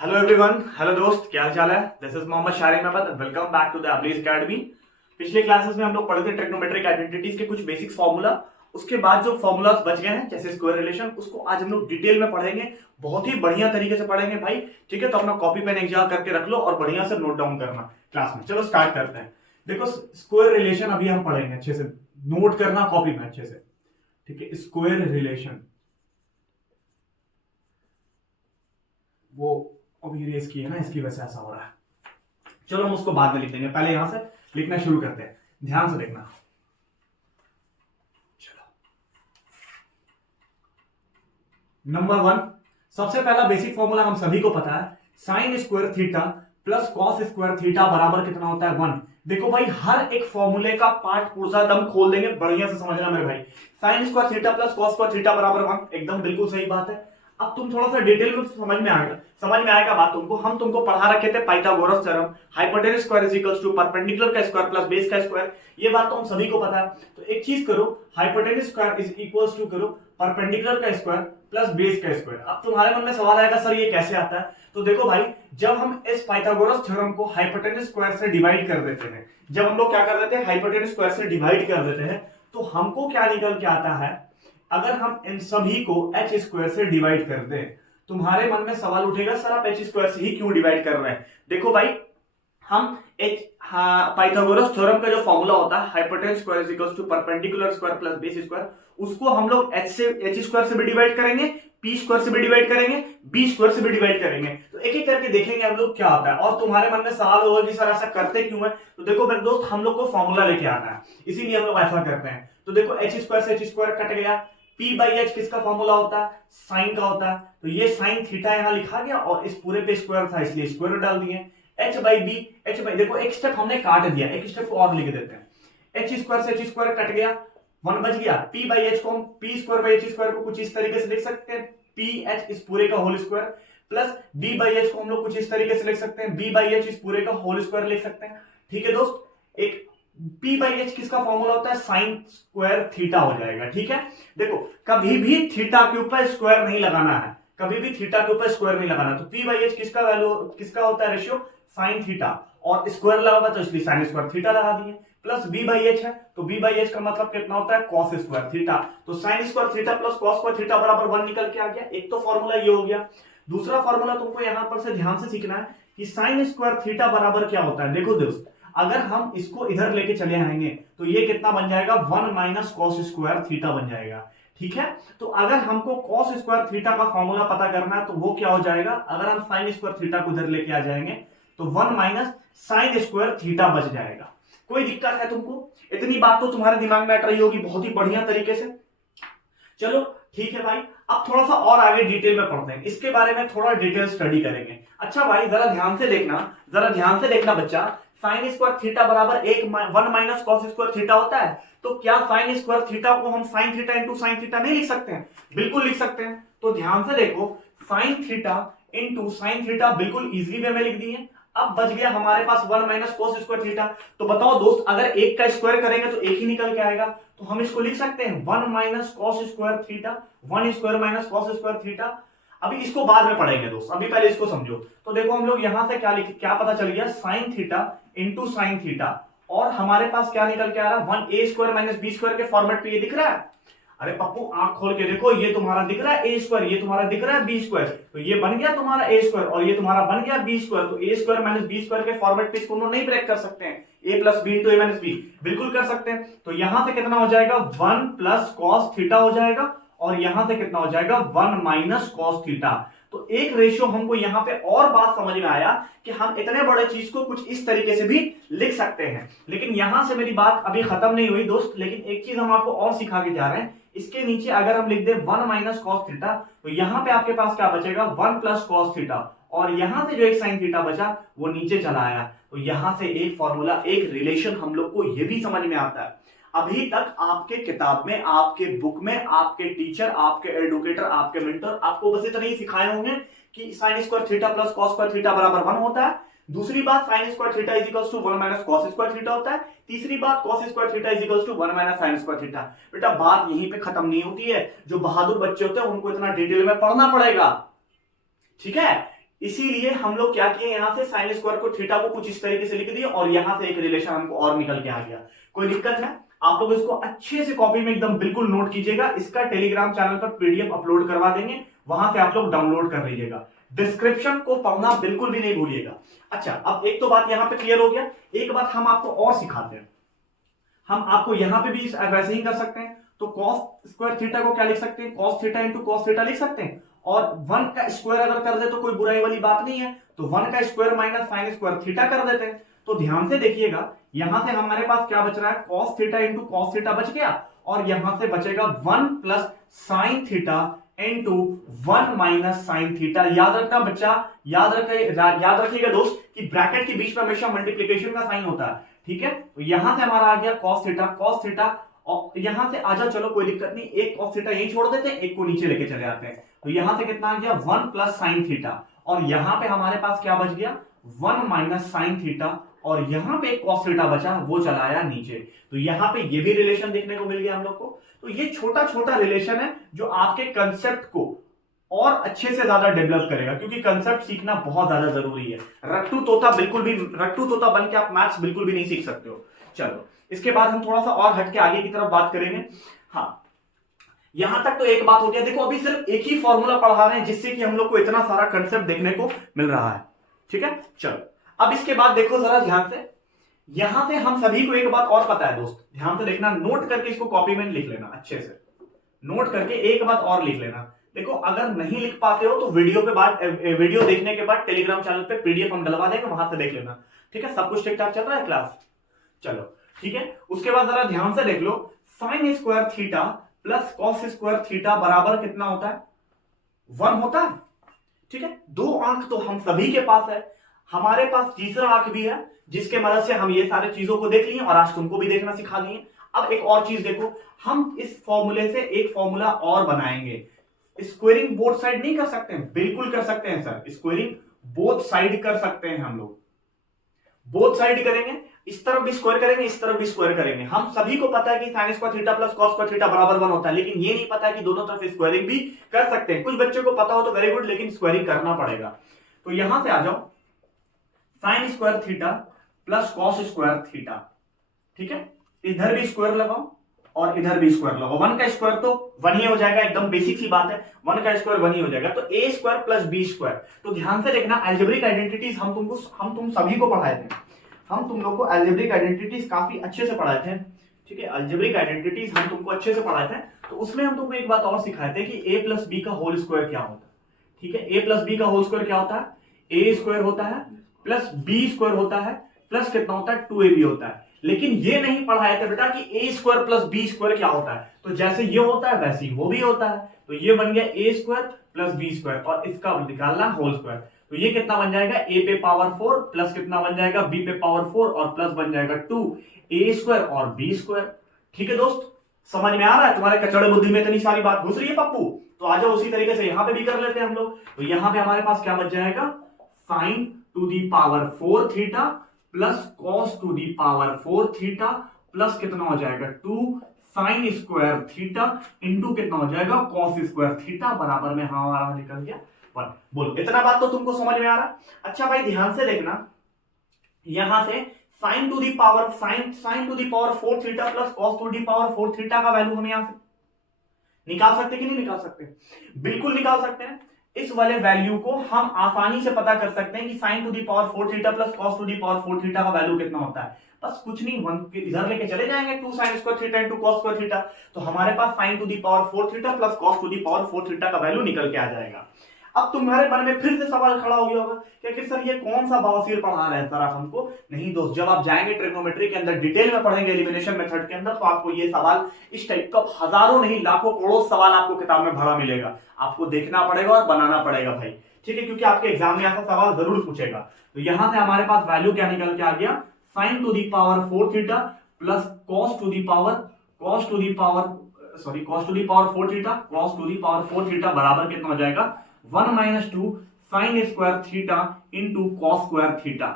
Hello everyone, hello दोस्त, क्या हाल चाल है। This is Mohammad Sharim Ahmad, welcome back to the अब्लीज अकेडमी। पिछले क्लासेस में हम लोग पढ़े थे ट्रिग्नोमेट्रिक आइडेंटिटीज के कुछ बेसिक्स फार्मूला। उसके बाद जो फार्मूलाज बच गए हैं जैसे स्क्वायर रिलेशन, उसको आज हम लोग डिटेल में पढ़ेंगे, बहुत ही बढ़िया तरीके से पढ़ेंगे भाई। ठीक है, तो अपना कॉपी पेन एग्जाम करके रख लो और बढ़िया से नोट डाउन करना क्लास में। चलो स्टार्ट करते हैं। देखो, स्क्वायर रिलेशन अभी हम पढ़ेंगे अच्छे से, नोट करना कॉपी में अच्छे से। ठीक है, स्क्वायर रिलेशन वो अभी रेस की है ना, इसकी वजह से ऐसा हो रहा है। चलो हम उसको बाद में लिख देंगे, पहले यहां से लिखना शुरू करते हैं, ध्यान से देखना। चलो, नंबर वन, सबसे पहला बेसिक फॉर्मूला हम सभी को पता है, sine square theta plus cos square theta बराबर कितना होता है, 1। देखो भाई, हर एक फॉर्मूले का पार्ट पूरा दम खोल देंगे, बढ़िया से समझना मेरे भाई। Sign square theta plus cos square theta बराबर 1, एकदम बिल्कुल सही बात है। अब तुम थोड़ा सा डिटेल में समझ में आएगा बात तुमको। हम तुमको पढ़ा रखे थे Pythagoras theorem, hypotenuse square is equals to perpendicular का स्क्वायर प्लस बेस का स्क्वायर। ये बात तो हम सभी को पता है। तो एक चीज करो, hypotenuse square is equals to करो परपेंडिकुलर का स्क्वायर प्लस बेस का स्क्वायर। अब तुम्हारे मन में सवाल आएगा, सर ये कैसे आता है। तो देखो भाई, जब हम इस पाइथागोरस थ्योरम को हाइपोटेनस स्क्वायर से डिवाइड कर देते हैं, जब हम लोग क्या कर देते हैं, हाइपोटेनस स्क्वायर से डिवाइड कर देते हैं, तो हमको क्या निकल के आता है, अगर हम इन सभी को एच स्क्वायर से डिवाइड कर दें, तुम्हारे मन में सवाल उठेगा, सर आप एच स्क्वायर से ही क्यों डिवाइड कर रहे हैं। देखो भाई, हम पाइथागोरस थ्योरम का जो फॉर्मूला होता है, hypotenuse square is equals to perpendicular square plus base square, उसको हम लोग एच स्क्वायर से भी डिवाइड करेंगे, पी स्क्वायर से भी डिवाइड करेंगे, बी स्क्वायर से भी डिवाइड करेंगे। तो एक एक करके देखेंगे हम लोग क्या होता है। और तुम्हारे मन में सवाल होगा कि सर ऐसा करते क्यों है। तो देखो मेरे दोस्त, हम लोग को फॉर्मूला लेके आना है, इसीलिए हम लोग ऐसा करते हैं। तो देखो, एच स्क्वायर से एच स्क्वायर कट गया, पी बाई एच किसका फॉर्मूला होता है, साइन का होता है। तो ये साइन थीटा यहां लिखा गया और इस पूरे पे स्क्वायर था इसलिए स्क्वायर डाल दिए। H by B, H by, देखो एक स्टेप हमने काट दिया, एक स्टेप को और लिख देते हैं। एच स्क्वायर से एच स्क्वायर कट गया, 1 बच गया। पी बाई एच को हम P square by H square को कुछ इस तरीके से लिख सकते हैं, पी एच इस पूरे का whole square, plus B by H को हम लोग कुछ इस तरीके से लिख सकते हैं, बी बाई एच इस पूरे का होल स्क्वायर लिख सकते हैं। ठीक है दोस्त, एक पी बाई एच किसका फॉर्मूला होता है, साइन स्क्वायर थीटा हो जाएगा। ठीक है, देखो कभी भी थीटा के ऊपर स्क्वायर नहीं लगाना है, कभी भी थीटा के ऊपर स्क्वायर नहीं लगाना। तो पी बाई एच किसका वैल्यू, किसका होता है रेशियो, साइन थीटा, और स्क्वायर लगा हुआ तो इसलिए साइन स्क्वायर थीटा लगा दिए। प्लस बी बाई एच है, तो बी बाई एच का मतलब कितना होता है, कॉस स्क्वायर थीटा। तो sine square theta plus cos square theta बराबर 1 निकल के आ गया। एक तो फॉर्मूला ये हो गया। दूसरा फॉर्मूला तुमको यहां पर से ध्यान से सीखना है कि साइन स्क्वायर थीटा बराबर क्या होता है। देखो दोस्त, अगर हम इसको इधर लेके चले आएंगे तो ये कितना बन जाएगा, 1 माइनस कॉस स्क्वायर थीटा बन जाएगा। ठीक है, तो अगर हमको कॉस स्क्वायर थीटा का फॉर्मूला पता करना है तो वो क्या हो जाएगा, अगर हम साइन स्क्वायर थीटा को इधर लेके आ जाएंगे तो 1 माइनस साइन स्क्वायर थीटा बच जाएगा। कोई दिक्कत है तुमको, इतनी बात तो तुम्हारे दिमाग में अट रही होगी बहुत ही बढ़िया तरीके से। चलो ठीक है भाई, अब थोड़ा सा और आगे डिटेल में पढ़ते हैं, इसके बारे में थोड़ा डिटेल स्टडी करेंगे। अच्छा भाई, जरा ध्यान से देखना, जरा ध्यान से देखना बच्चा। साइन स्क्वायर थीटा बराबर 1 माइनस कॉस स्क्वायर थीटा होता है। तो क्या साइन स्क्वायर थीटा को हम sine theta into sine theta नहीं लिख सकते हैं, बिल्कुल लिख सकते हैं। तो ध्यान से देखो, sine theta into sine theta बिल्कुल इजीली वे में लिख दिए। अब बच गया हमारे पास 1 माइनस कॉस स्क्वायर थीटा। तो बताओ दोस्त, अगर एक का स्क्वायर करेंगे तो एक ही निकल के आएगा, तो हम इसको लिख सकते हैं 1 minus cos square theta, 1 square minus cos square theta. अभी इसको बाद में पढ़ेंगे दोस्त, अभी पहले इसको समझो। तो देखो हम लोग यहां से क्या पता चल गया, sine theta into sine theta, और हमारे पास क्या निकल के आ रहा है, 1 ए स्क्वायर माइनस बी स्क्वायर के फॉर्मेट पे ये दिख रहा है। अरे पप्पू आंख खोल के देखो, ये तुम्हारा दिख रहा है ए स्क्वायर, ये तुम्हारा दिख रहा है बी स्क्वायर। तो ये बन गया तुम्हारा ए स्क्वायर और ये तुम्हारा बन गया बी स्क्वायर। तो ए स्क्वायर माइनस बी स्क्वायर के फॉर्मेट पे इसको नहीं ब्रेक कर सकते हैं, ए plus B into A minus B, बिल्कुल कर सकते हैं। तो यहां से कितना हो जाएगा, 1 प्लस कॉस थीटा हो जाएगा, और यहां से कितना हो जाएगा, 1 माइनस कॉस थीटा। तो एक रेशियो हमको यहां पे और बात समझ में आया कि हम इतने बड़े चीज को कुछ इस तरीके से भी लिख सकते हैं। लेकिन यहां से मेरी बात अभी खत्म नहीं हुई दोस्त, लेकिन एक चीज हम आपको और सिखा के जा रहे हैं। इसके नीचे अगर हम लिख दे 1 माइनस कॉस थीटा, तो यहां पे आपके पास क्या बचेगा, 1 प्लस कॉस थीटा, और यहां से जो एक साइन थीटा बचा वो नीचे चला आया। तो यहां से एक फॉर्मूला, एक रिलेशन हम लोग को यह भी समझ में आता है। अभी तक आपके किताब में, आपके बुक में, आपके टीचर, आपके एडुकेटर, आपके मेंटर आपको बस इतना ही सिखाए होंगे कि sine square theta plus cos square theta बराबर 1 होता है। दूसरी बात, sine square theta is equals to 1 minus cos square theta होता है। तीसरी बात, cos square theta is equals to 1 minus sine square theta. बेटा बात यहीं पे खत्म नहीं होती है, जो बहादुर बच्चे होते हैं उनको इतना डिटेल में पढ़ना पड़ेगा। ठीक है, इसीलिए हम लोग क्या किए, यहां से साइन स्क्वायर को थीटा को कुछ इस तरीके से लिख दिए और यहां से एक रिलेशन हमको और निकल के आ गया। कोई दिक्कत है? आप लोग इसको अच्छे से कॉपी में एकदम बिल्कुल नोट कीजिएगा। इसका टेलीग्राम चैनल पर पीडीएफ अपलोड करवा देंगे, वहां से आप लोग डाउनलोड कर लीजिएगा। डिस्क्रिप्शन को पढ़ना बिल्कुल भी नहीं भूलिएगा। अच्छा, अब एक तो बात यहां पे क्लियर हो गया। एक बात हम आपको और सिखाते हैं, हम आपको यहां पे भी वैसे ही कर सकते हैं। तो कॉस स्क्वायर थीटा को क्या लिख सकते हैं, cos theta into cos theta लिख सकते हैं। और 1 का स्क्वायर अगर कर दे तो कोई बुराई वाली बात नहीं है, तो 1 का square minus sine square theta कर देते हैं। तो ध्यान से देखिएगा, यहां से हमारे पास क्या बच रहा है, cos theta into cos theta बच गया, और यहां से बचेगा 1 plus sine theta into 1 minus sine theta. याद रखना बच्चा, याद रखिएगा दोस्त कि ब्रैकेट के बीच में हमेशा मल्टीप्लीकेशन का साइन होता है, ठीक है। तो यहां से हमारा आ गया कॉस थीटा, और यहां से आजा, चलो कोई दिक्कत नहीं, एक कॉस थीटा यही छोड़ देते हैं, एक को नीचे लेके चले आते हैं। तो यहां से कितना आ गया 1 प्लस साइन थीटा, और यहां पे हमारे पास क्या बच गया 1 माइनस साइन थीटा, और यहां पे एक कॉस थीटा बचा, वो चला आया नीचे। तो यहां पे ये भी रिलेशन देखने को मिल गया हम लोग को। तो ये छोटा छोटा रिलेशन है जो आपके कंसेप्ट को और अच्छे से ज्यादा डेवलप करेगा, क्योंकि कंसेप्ट सीखना बहुत ज्यादा जरूरी है। रट्टू तोता बन के आप मैथ्स बिल्कुल भी नहीं सीख सकते हो। चलो, इसके बाद हम थोड़ा सा और हट के आगे की तरफ बात करेंगे। हाँ, यहां तक तो एक बात हो गया। देखो, अभी सिर्फ एक ही फॉर्मूला पढ़ा रहे हैं जिससे कि हम लोग को इतना सारा कंसेप्ट देखने को मिल रहा है, ठीक है। चलो, अब इसके बाद देखो जरा ध्यान से, यहां से हम सभी को एक बात और पता है दोस्त, ध्यान से देखना, नोट करके इसको कॉपी में लिख लेना, अच्छे से नोट करके एक बात और लिख लेना। देखो, अगर नहीं लिख पाते हो तो वीडियो देखने के बाद टेलीग्राम चैनल पे पीडीएफ हम डलवा देंगे, वहां से देख लेना, ठीक है। सब कुछ ठीक ठाक चल रहा है क्लास? चलो, ठीक है। उसके बाद जरा ध्यान से देख लो, sine square theta plus cos square theta बराबर कितना होता है, 1 होता है, ठीक है। 2 आंख तो हम सभी के पास है, हमारे पास तीसरा आंख भी है, जिसके मदद से हम ये सारी चीजों को देख लिए और आज तुमको भी देखना सिखा दिए। अब एक और चीज देखो, हम इस फॉर्मूले से एक फॉर्मूला और बनाएंगे। स्क्वेयरिंग बोथ साइड नहीं कर सकते हैं? बिल्कुल कर सकते हैं सर, स्क्वेयरिंग बोथ साइड कर सकते हैं। हम लोग बोथ साइड करेंगे, इस तरफ भी स्क्वायर करेंगे, इस तरफ भी स्क्वायर करेंगे। हम सभी को पता है कि sine square theta plus cos square theta बराबर 1 होता है, लेकिन ये नहीं पता है कि दोनों तरफ स्क्वायरिंग भी कर सकते हैं। कुछ बच्चों को पता हो तो वेरी गुड, लेकिन स्क्वायरिंग करना पड़ेगा। तो यहां से आ जाओ, sign square theta plus cos square theta, ठीक है। इधर भी स्क्वायर लगाओ और इधर भी स्क्वायर लगाओ। 1 का स्क्वायर तो 1 ही हो जाएगा, एकदम बेसिक सी बात है, 1 का स्क्वायर 1 ही हो जाएगा। तो ए स्क्वायर प्लस बी स्क्वायर। तो ध्यान से देखना, अलजेब्रिक आइडेंटिटीज हम तुम सभी को पढ़ाए थे, हम तुम लोग को अलजेब्रिक आइडेंटिटीज काफी अच्छे से पढ़ाए थे, ठीक है। अलजेब्रिक आइडेंटिटीज हम तुमको अच्छे से पढ़ाए थे। तो उसमें हम तुमको एक बात और सिखाए थे कि ए प्लस बी का होल स्क्वायर क्या होता है, ठीक है। ए प्लस बी का होल स्क्वायर क्या होता है, ए स्क्वायर होता है प्लस बी स्क्वायर होता है प्लस कितना होता है 2ab होता है। लेकिन ये नहीं पढ़ाया था बेटा कि ए स्क्वायर प्लस बी स्क्वायर क्या होता है। तो जैसे ये होता है वैसे ही वो भी होता है। तो ये बन गया ए स्क्वायर प्लस बी स्क्वायर, और इसका निकालना होल स्क्वायर। तो ये कितना बन जाएगा, ए पे पावर 4 प्लस कितना बन जाएगा, बी पे पावर 4 और प्लस बन जाएगा 2 ए स्क्वायर और बी स्क्वायर। ठीक है दोस्त, समझ में आ रहा है? तुम्हारे कचड़े बुद्धि में इतनी सारी बात घुस रही है पप्पू? तो आ जाओ, उसी तरीके से यहां पे भी कर लेते हैं हम लोग। तो यहां पे हमारे पास क्या बच जाएगा, sine to the power 4 theta plus cos to the power 4 theta plus कितना हो जाएगा 2 साइन स्क्वायर थीटा इंटू कितना हो जाएगा कॉस स्क्वायर थीटा बराबर में हमारा निकल गया 1। बोलो, इतना बात तो तुमको समझ में आ रहा? अच्छा भाई, ध्यान से देखना, यहां से sine to the power 4 theta plus cos to the power 4 theta का वैल्यू हम यहां से निकाल सकते कि नहीं निकाल सकते? बिल्कुल निकाल सकते हैं। इस वाले वैल्यू को हम आसानी से पता कर सकते हैं कि sine to the power 4 theta plus cos to the power 4 theta का वैल्यू कितना होता है। बस कुछ नहीं, 1 इधर लेके चले जाएंगे, 2 sine square theta into cos square theta. तो हमारे पास sine to the power 4 theta plus cos to the power 4 theta का वैल्यू निकल के आ जाएगा। अब तुम्हारे मन में फिर से सवाल खड़ा हो गया होगा कि सर ये कौन सा बवासीर पढ़ा रहे हैं सर आप हमको? नहीं दोस्त, जब आप जाएंगे ट्रिग्नोमेट्री के अंदर डिटेल में पढ़ेंगे एलिमिनेशन मेथड के अंदर, तो आपको ये सवाल इस टाइप का हजारों नहीं लाखों करोड़ों सवाल आपको किताब में भरा मिलेगा। आपको देखना पड़ेगा और बनाना पड़ेगा भाई, ठीक है, क्योंकि आपके एग्जाम में ऐसा सवाल जरूर पूछेगा। तो यहां से हमारे पास वैल्यू क्या निकल के आ गया, sine to the power 4 theta plus cos to the power 4 theta cos to the power 4 theta बराबर कितना हो जाएगा 1 minus 2 sine square theta into cos square theta.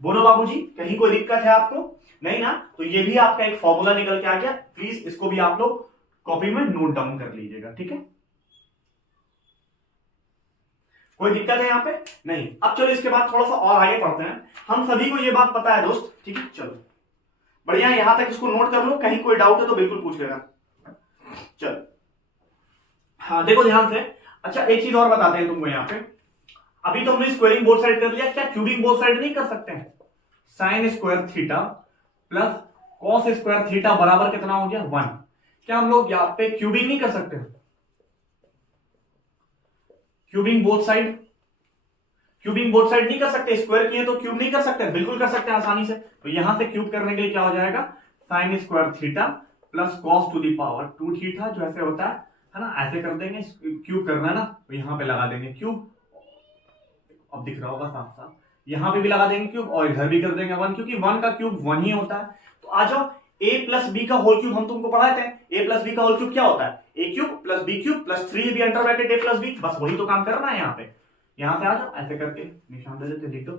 बोलो बाबूजी, कहीं कोई दिक्कत है आपको? नहीं ना? तो ये भी आपका एक फॉर्मूला निकल के आ गया। प्लीज इसको भी आप लोग कॉपी में नोट डाउन कर लीजिएगा, ठीक है। कोई दिक्कत है यहाँ पे? नहीं। अब चलो इसके बाद थोड़ा सा और आगे पढ़ते हैं। हम सभी को ये बात पता है दोस्त, ठीक है, चलो बढ़िया, यहां तक इसको नोट कर लो, कहीं कोई डाउट है तो बिल्कुल पूछ लेना। चलो हाँ देखो ध्यान से। अच्छा एक चीज और बताते हैं तुमको यहाँ पे, अभी तो हमने स्क्वायरिंग बोथ साइड कर लिया, क्या क्यूबिंग बोथ साइड नहीं कर सकते हैं? Sign square theta plus cos square theta बराबर कितना हो गया? 1। क्या हम लोग यहाँ पे क्यूबिंग नहीं कर सकते? Cubing both side, cubing both side नहीं कर सकते? स्क्वायर किए तो क्यूब नहीं कर सकते? बिल्कुल कर सकते हैं आसानी से। तो यहां से क्यूब करने के लिए क्या हो जाएगा? Sine square theta plus cos to the power 2 theta, जो ऐसे होता है ना, ऐसे कर देंगे। क्यूब करना है ना, तो यहां पे लगा देंगे क्यूब, अब दिख रहा होगा साफ साफ, यहां पे भी लगा देंगे क्यूब और इधर भी कर देंगे 1, क्योंकि 1 का क्यूब 1 ही होता है। तो आ जाओ, a प्लस बी का होल क्यूब हम तुमको पढ़ाए थे, a प्लस बी का होल क्यूब क्या होता है? a cube plus b cube plus 3ab under bracket a plus b, बस वही तो काम करना है यहाँ पे। यहां से आ जाओ, ऐसे करके निशान दे देते, लिख दो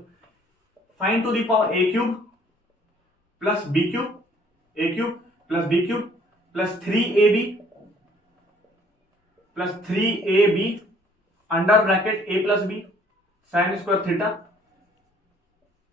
sine to the power a cube plus b cube, a cube plus b cube plus 3ab under bracket a plus b sine square theta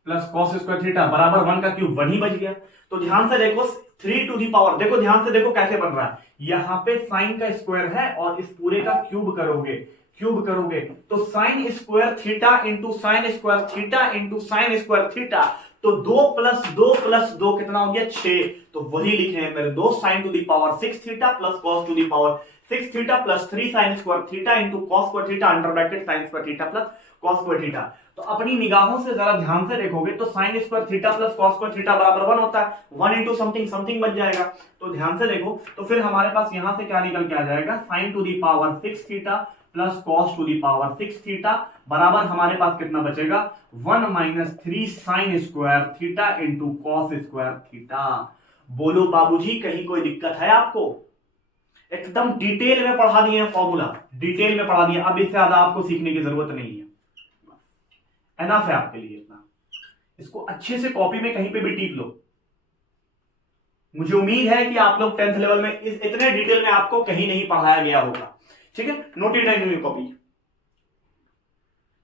plus cos square theta बराबर 1 का क्यूब 1 ही बच गया। तो ध्यान से देखो 3 टू दी पावर, देखो ध्यान से देखो कैसे बन रहा है। यहां पे साइन का स्क्वायर है और इस पूरे का क्यूब करोगे तो sine square theta into sine square theta into sine square theta, तो 2 प्लस 2 कितना हो गया? 6। तो वही लिखे हैं मेरे दोस्त, sine to the power 6 theta plus cos to the power 6 theta plus 3 sine square theta into cos square theta under bracket sine square theta plus cos square theta. तो अपनी निगाहों से जरा ध्यान से देखोगे तो sine square theta plus cos square theta बराबर 1 होता है, 1 इंटू समथिंग बच जाएगा। तो ध्यान से देखो, तो फिर हमारे पास यहां से क्या निकल के आ जाएगा? Sine to the power 6 theta plus cos to the power 6 theta बराबर हमारे पास कितना बचेगा? 1 minus 3 sine square theta into cos square theta. बोलो बाबूजी, कहीं कोई दिक्कत है आपको? एकदम डिटेल में पढ़ा दिए हैं फॉर्मूला, डिटेल में पढ़ा दिए, अब इससे ज्यादा आपको सीखने की जरूरत नहीं है, एनफ है आपके लिए इतना। इसको अच्छे से कॉपी में कहीं पे भी टिक लो। मुझे उम्मीद है कि आप लोग 10th लेवल में इतने डिटेल में आपको कहीं नहीं पढ़ाया गया होगा, ठीक है? Note it down in copy.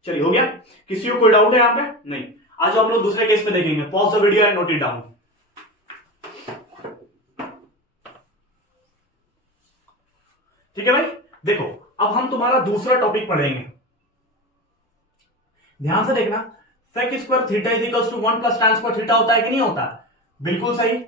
चलिए हो गया, किसी को कोई डाउट है यहां पे? नहीं। आज हम लोग दूसरे केस पे देखेंगे, pause the video and note it down. ठीक है भाई, देखो अब हम तुम्हारा दूसरा टॉपिक पढ़ेंगे, ध्यान से देखना। Sec square theta is equals to 1 plus tan square theta होता है कि नहीं होता? बिल्कुल सही,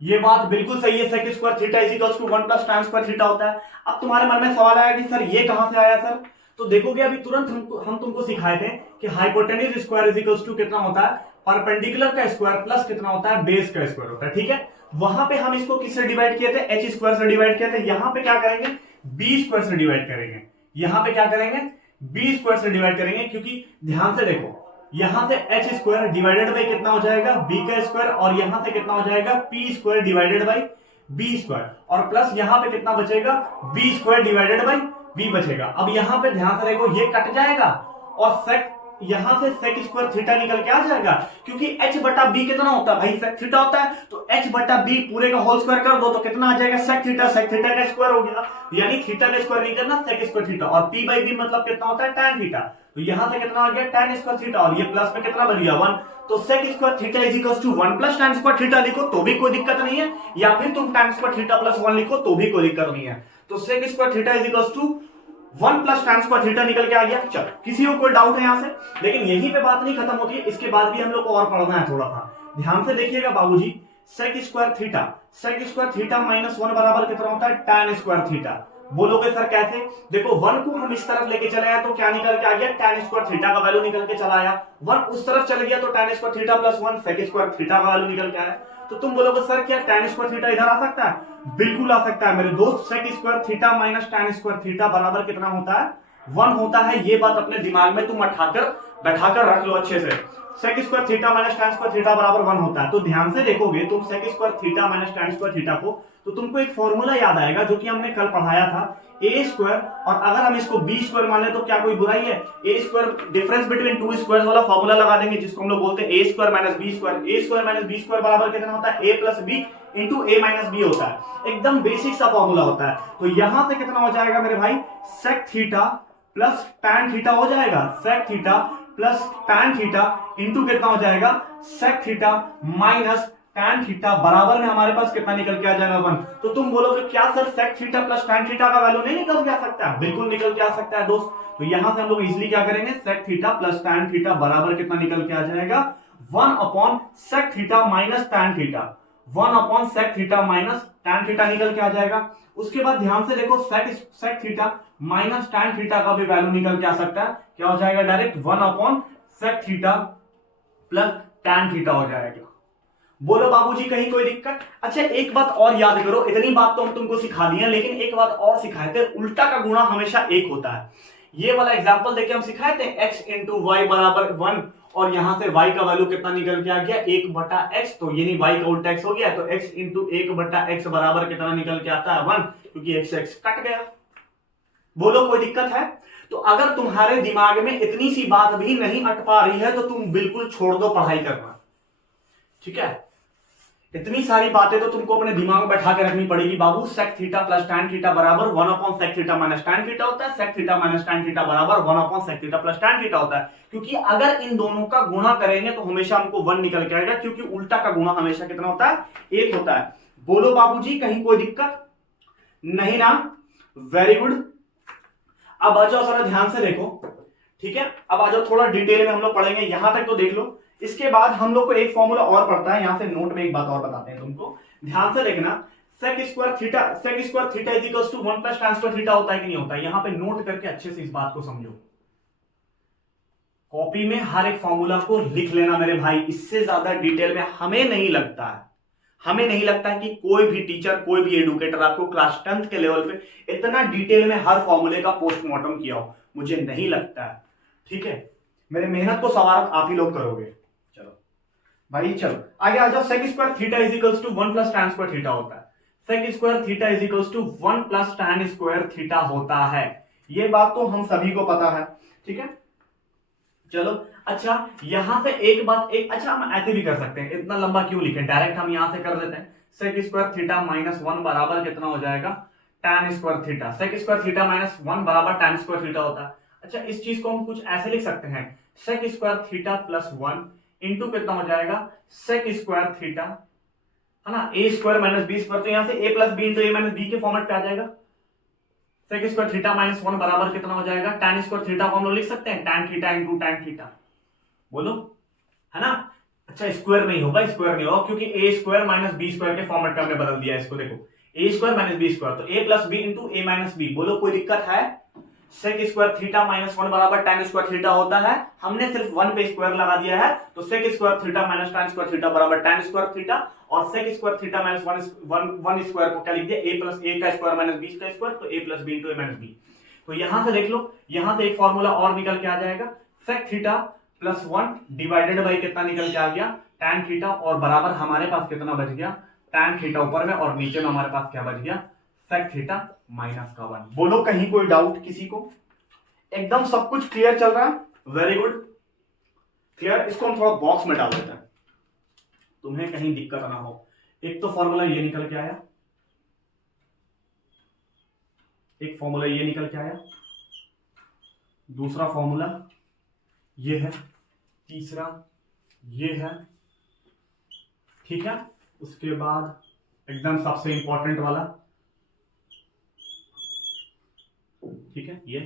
ये बात बिल्कुल सही है। Sec square theta is equals to 1 plus tan square theta होता है। अब तुम्हारे मन में सवाल आया कि सर ये कहां से आया सर? तो देखोगे अभी तुरंत हम तुमको सिखाए थे कि hypotenuse square is equals to कितना होता है? परपेंडिकुलर का स्क्वायर प्लस कितना होता है? बेस का स्क्वायर होता है, ठीक है? वहां पे हम इसको किससे डिवाइड किए थे? h स्क्वायर से डिवाइड किए थे। यहां पे क्या करेंगे? b स्क्वायर से डिवाइड करेंगे। यहां पे क्या करेंगे? b स्क्वायर से डिवाइड करेंगे, क्योंकि ध्यान से देखो, यहां से h स्क्वायर डिवाइडेड बाई कितना हो जाएगा? b का स्क्वायर, और यहां से कितना हो जाएगा? p square divided by b square, और प्लस यहां पे कितना बचेगा? b square divided by b बचेगा। अब यहां पे ध्यान से देखो, ये कट जाएगा और सेक, यहां से सेक स्क्वायर थीटा निकल के आ जाएगा, क्योंकि h बटा b कितना होता है भाई? सेक थीटा होता है। तो h बटा b पूरे का होल स्क्वायर कर दो तो कितना आ जाएगा? सेक थीटा का स्क्वायर हो गया, यानी थीटा का स्क्वायर नहीं करना, सेक स्क्वायर थीटा, और p बाई b मतलब कितना होता है? tan theta. तो यहां से कितना आ गया? tan स्क्वायर थीटा, और ये प्लस में कितना बन गया? 1। तो sec square theta is equals to 1 plus tan square theta लिखो तो भी कोई दिक्कत नहीं है, या फिर तुम tan स्क्वायर थीटा प्लस 1 लिखो तो भी कोई दिक्कत नहीं है। तो sec square theta is equals to 1 plus tan square theta निकल के आ गया। चल, किसी को कोई डाउट है यहां से? लेकिन यहीं पे बात नहीं खत्म होती है, इसके बाद भी हम लोग को और पढ़ना है थोड़ा सा। ध्यान से देखिएगा बाबूजी, सेक स्क्वायर थीटा माइनस 1 बराबर कितना होता है? tan square theta. बोलोगे सर कैसे? देखो 1 को हम इस तरफ लेके चले आए तो क्या निकल के आ गया? tan स्क्वायर थीटा का वैल्यू निकल के चला आया। 1 उस तरफ चल गया तो tan square theta plus 1 sec square theta का वैल्यू निकल के आया। तो तुम बोलोगे सर क्या tan स्क्वायर थीटा इधर आ सकता है? बिल्कुल आ सकता है मेरे दोस्त। Sec square theta minus tan square theta बराबर कितना होता है? 1 होता है। ये बात अपने दिमाग में तुम बैठाकर रख लो अच्छे से। Sec square theta minus tan square theta बराबर 1 होता है। तो ध्यान से देखोगे तुम sec square theta minus tan square theta को, तो तुमको एक फॉर्मूला याद आएगा जो कि हमने कल पढ़ाया था, ए स्क्वायर, और अगर हम इसको बी स्क्वायर मान ले तो क्या कोई बुराई है? A square difference between two squares वाला फॉर्मूला लगा देंगे, जिसको हम लोग बोलते हैं A square minus B square. A square minus B square बराबर कितना होता है? A plus B into A minus B होता है। एकदम बेसिक सा फॉर्मूला होता है। तो यहां से कितना हो जाएगा मेरे भाई? Sec theta plus tan theta हो जाएगा sec theta plus tan theta into कितना हो जाएगा sec theta minus tan theta बराबर में हमारे पास कितना निकल के आ जाएगा 1। तो तुम बोलोगे क्या sir sec theta plus tan theta का वैल्यू नहीं निकल के आ सकता है? बिल्कुल निकल के आ सकता है दोस्त। तो यहां से हम लोग इजीली क्या करेंगे, sec theta plus tan theta बराबर कितना निकल के आ जाएगा 1 upon sec theta minus tan theta, 1 upon sec theta minus tan theta निकल के आ जाएगा। उसके बाद ध्यान से देखो sec theta minus tan theta का भी वैल्यू निकल के आ सकता है, क्या हो जाएगा direct 1 upon sec theta plus tan theta हो जाएगा। बोलो बाबूजी कहीं कोई दिक्कत? अच्छा एक बात और याद करो, इतनी बात तो हम तुमको सिखा दी है, लेकिन एक बात और सिखाए थे, उल्टा का गुणा हमेशा एक होता है। ये वाला एग्जांपल देके हम सिखाए थे x इंटू वाई बराबर 1 और यहां से y का वैल्यू कितना निकल के आ गया 1 बटा x, तो यानी y का उल्टा x हो गया, तो x इंटू 1 बटा x बराबर कितना निकल के आता है 1, क्योंकि x कट गया। बोलो कोई दिक्कत है? तो अगर तुम्हारे दिमाग में इतनी सी बात भी नहीं अट पा रही है तो तुम बिल्कुल छोड़ दो पढ़ाई करना, ठीक है? इतनी सारी बातें तो तुमको अपने दिमाग में बैठा के रखनी पड़ेगी बाबू। sec theta plus tan theta बराबर 1 upon sec theta minus tan theta होता है, sec theta minus tan theta बराबर 1 upon sec theta plus tan theta होता है, क्योंकि अगर इन दोनों का गुणा करेंगे तो हमेशा हमको 1 निकल के आएगा, क्योंकि उल्टा का गुणा हमेशा कितना होता है 1 होता है। बोलो बाबूजी कहीं कोई दिक्कत नहीं ना? Very good. अब आ जाओ जरा ध्यान से देखो, ठीक है? अब आ जाओ थोड़ा डिटेल में हम लोग पढ़ेंगे, यहां तक तो देख लो। इसके बाद हम लोग को एक फॉर्मूला और पड़ता है, यहां से नोट में एक बात और बताते हैं तुमको, ध्यान से देखना। sec square theta is equals to 1 plus tan square theta होता है कि नहीं होता है? यहां पे नोट करके अच्छे से इस बात को समझो, कॉपी में हर एक फॉर्मूला को लिख लेना मेरे भाई, इससे ज्यादा डिटेल में हमें नहीं लगता है कि कोई भी टीचर कोई भी एडुकेटर आपको क्लास 10th के लेवल पे इतना डिटेल में हर फॉर्मूले का पोस्टमार्टम किया हो, मुझे नहीं लगता है, ठीक है? मेरे मेहनत को सवार आप ही लोग करोगे। चलो भाई चलो आगे आ जाओ। sec square theta is equals to 1 plus tan square theta होता है, sec square theta is equals to 1 plus tan square theta होता है, ये बात तो हम सभी को पता है, ठीक है? चलो अच्छा यहां से एक बात अच्छा हम ऐसे भी कर सकते हैं, इतना लंबा क्यों लिखें, डायरेक्ट हम यहां से कर देते हैं। sec स्क्वायर थीटा माइनस 1 बराबर कितना हो जाएगा tan square theta, sec square theta minus 1 बराबर tan स्क्वायर थीटा होता है। अच्छा इस चीज को हम कुछ ऐसे लिख सकते हैं, sec square theta plus 1 into कितना हो जाएगा sec स्क्वायर थीटा, है ना, a square minus B square, तो यहां से a plus B into a minus B के फॉर्मेट पे आ जाएगा। sec स्क्वायर थीटा माइनस 1 बराबर कितना हो जाएगा tan स्क्वायर थीटा को हम लोग लिख सकते हैं tan theta into tan theta, बोलो है ना? अच्छा स्क्वायर नहीं होगा, क्योंकि a square minus B square के फॉर्मेट पे हमने बदल दिया है इसको, देखो a square minus B square, तो a plus B into a minus B. बोलो कोई दिक्कत है? sec स्क्वायर थीटा माइनस 1 बराबर tan स्क्वायर थीटा होता है, हमने सिर्फ 1 पे स्क्वायर लगा दिया है, तो sec square theta minus tan square theta बराबर tan स्क्वायर थीटा, और sec square theta minus 1 square को क्या लिख दिया a प्लस a का स्क्वायर माइनस b का स्क्वायर, तो a plus b into a minus b। तो यहां से देख लो, यहां से एक फॉर्मूला और निकल के आ जाएगा, sec theta plus 1 divided by कितना निकल के आ गया tan थीटा, और बराबर हमारे पास कितना बच गया tan थीटा ऊपर में, और नीचे में हमारे पास क्या बच गया sec थीटा माइनस का 1। बोलो कहीं कोई डाउट किसी को? एकदम सब कुछ क्लियर चल रहा है? Very good clear. इसको हम थोड़ा बॉक्स में डाल देते हैं, तुम्हें कहीं दिक्कत ना हो। एक तो फॉर्मूला ये निकल के आया, एक फॉर्मूला ये निकल के आया, दूसरा फॉर्मूला ये है, तीसरा ये है, ठीक है? उसके बाद एकदम सबसे इंपॉर्टेंट वाला, ठीक है, ये